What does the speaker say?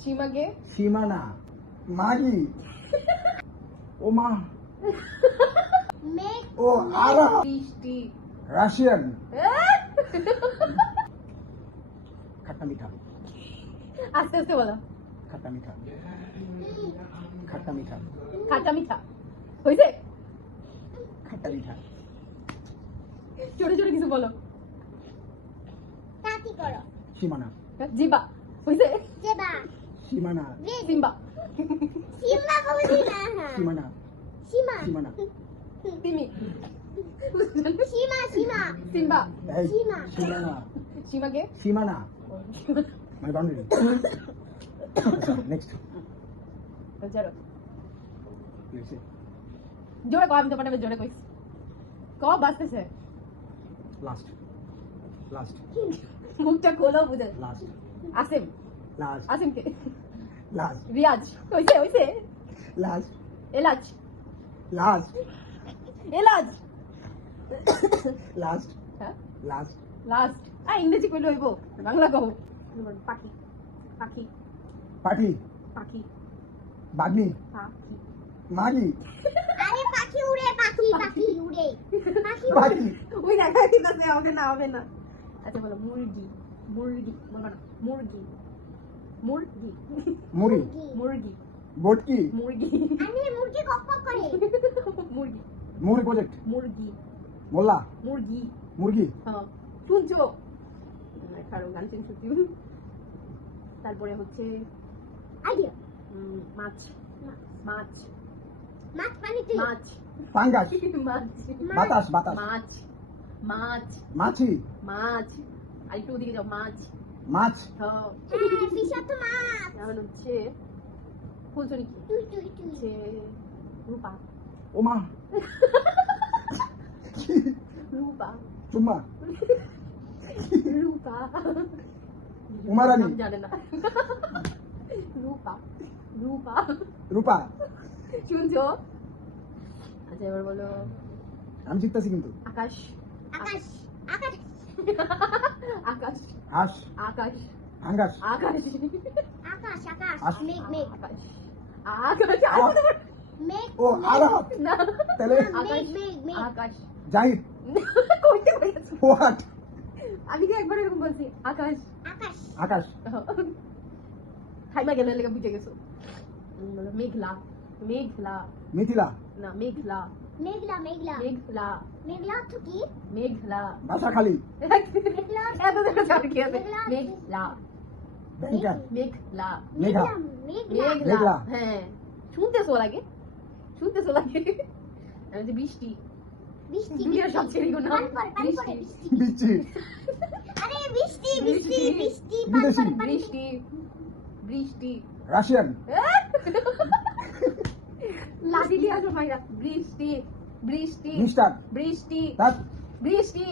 সীমাকে সীমানা মাগি ও মা মেঘ ও আরা বৃষ্টি রাশিয়ান খাট্টা মিঠা আস্তে আস্তে বলো খাট্টা মিঠা খাট্টা মিঠা খাটা মিঠা হয়েছে খাট্টা মিঠা ছোট ছোট কিছু বলো তাতি করো সীমানা জিবা হয়েছে জেবা সীমানা সিম্বা সিম্বা বলি না সীমানা সীমা সীমানা তিমি সীমা সীমা সিম্বা এই সীমা সীমানা সীমাকে সীমানা মাই বাউন্ডারি নেক্সট চলো জোরে কম তো মানে জোরে কইস কব বাজতেছে লাস্ট লাস্ট মুখটা খোলো বুঝে লাস্ট আসিম লাস্ট আসিমকে লাস্ট রিয়াজ হইছে হইছে last Elaj last Elaj last হ্যাঁ লাস্ট লাস্ট ইংরেজি কইলে হইব বাংলা কও পাখি পাখি পাটি পাখি বাগনি পাখি মাগি আরে পাখি উড়ে পাখি পাখি উড়ে পাখি পাটি ওই দেখা দিতেছে হবে না হবে না আচ্ছা বলো মুরগি মুরগি বলো না মুরগি মুরগি মুড়ি মুরগি বটকি মুরগি আরে মুরগি কক কক করে মুরগি মুড়ি প্রজেক্ট মুরগি মোল্লা মুরগি মুরগি হ্যাঁ শুনছো কারো গান শুনছি তারপরে হচ্ছে আইডিয়া মাছ মাছ মাছ পানিতে মাছ পাঙ্গাস মাছ বাতাস বাতাস মাছ মাছ মাছি মাছ আর একটু ওদিকে যাও মাছ মাছ হ্যাঁ ফিশা তো মাছ এখন হচ্ছে ফুলচুরি কি তুই তুই তুই হচ্ছে রূপা ও মা রূপা চুম্মা রূপা উমারানি নাম জানে না রূপা রূপা রূপা শুনছো আচ্ছা এবার বলো আমি জিততেছি কিন্তু আকাশ আকাশ আকাশ আকাশ হাঁস আকাশ ভাঙ্গাস আকাশ আকাশ আকাশ আকাশ। মেঘ মেঘ আকাশ আকাশ আকাশ মেঘ ও আরা না তাহলে আকাশ মেঘ মেঘ আকাশ জাহিদ কইতে কইতে হোয়াট আমি কি একবার এরকম বলছি আকাশ আকাশ আকাশ খাইমা গেলে লেগে বুঝে গেছো বলো মেঘলা মেঘলা মিথিলা না মেঘলা মেঘলা মেঘলা মেঘলা মেঘলা অর্থ কি মেঘলা বাসাখালী এত দেখা যাবে কি আছে মেঘলা ব্যাংকা মেঘলা মেঘা মেঘলা মেঘলা হ্যাঁ শুনতেছো লাগে আমি যে বৃষ্টি বৃষ্টি দুনিয়ার সবচেয়ে রিগো নাম পানি পড়ে বৃষ্টি বৃষ্টি বিচ্ছি আরে বৃষ্টি বৃষ্টি বৃষ্টি বিদেশি। বৃষ্টি বৃষ্টি রাশিয়ান লাঠি দিয়ে আসো মাইরা বৃষ্টি বৃষ্টি মিস্টার বৃষ্টি তার বৃষ্টি